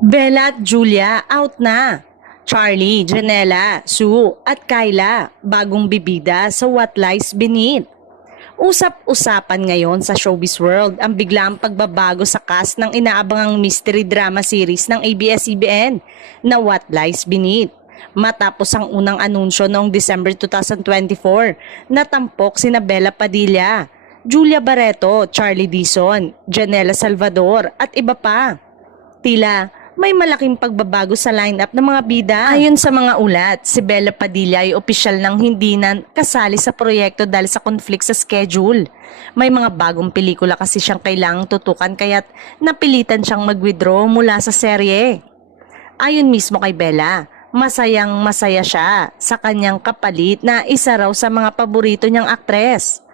Bella at Julia out na. Charlie, Janela, Sue at Kyla bagong bibida sa What Lies Beneath. Usap-usapan ngayon sa showbiz world ang biglang pagbabago sa cast ng inaabangang mystery drama series ng ABS-CBN na What Lies Beneath. Matapos ang unang anunsyo noong December 2024 na tampok sina Bella Padilla, Julia Barreto, Charlie Dizon, Janela Salvador at iba pa. Tila may malaking pagbabago sa lineup ng mga bida. Ayon sa mga ulat, si Bella Padilla ay opisyal nang hindi na kasali sa proyekto dahil sa conflict sa schedule. May mga bagong pelikula kasi siyang kailangang tutukan kaya't napilitan siyang mag-withdraw mula sa serye. Ayon mismo kay Bella, masayang masaya siya sa kanyang kapalit na isa raw sa mga paborito niyang aktres.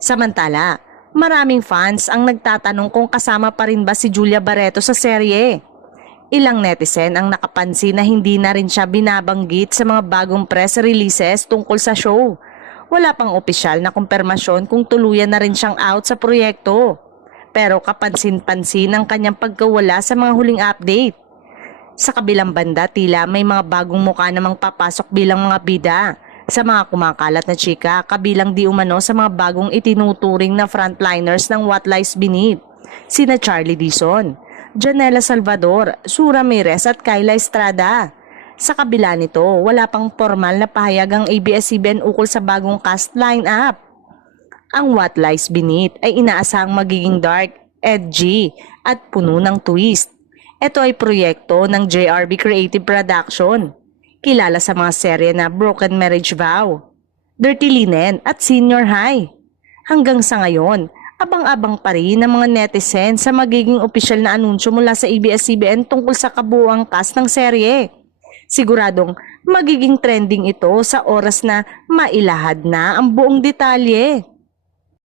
Samantala, maraming fans ang nagtatanong kung kasama pa rin ba si Julia Barreto sa serye. Ilang netizen ang nakapansin na hindi na rin siya binabanggit sa mga bagong press releases tungkol sa show. Wala pang opisyal na kumpirmasyon kung tuluyan na rin siyang out sa proyekto. Pero kapansin-pansin ang kanyang pagkawala sa mga huling update. Sa kabilang banda, tila may mga bagong mukha namang papasok bilang mga bida. Sa mga kumakalat na chika, kabilang di umano sa mga bagong itinuturing na frontliners ng What Lies Beneath, sina Charlie Dizon, Janela Salvador, Sue Ramirez at Kyla Estrada. Sa kabila nito, wala pang formal na pahayag ang ABS-CBN ukol sa bagong cast lineup. Ang What Lies Beneath ay inaasahang magiging dark, edgy at puno ng twist. Ito ay proyekto ng JRB Creative Production, kilala sa mga serye na Broken Marriage Vow, Dirty Linen at Senior High. Hanggang sa ngayon, abang-abang pa rin ng mga netizen sa magiging opisyal na anunsyo mula sa ABS-CBN tungkol sa kabuuang cast ng serye. Siguradong magiging trending ito sa oras na mailahad na ang buong detalye.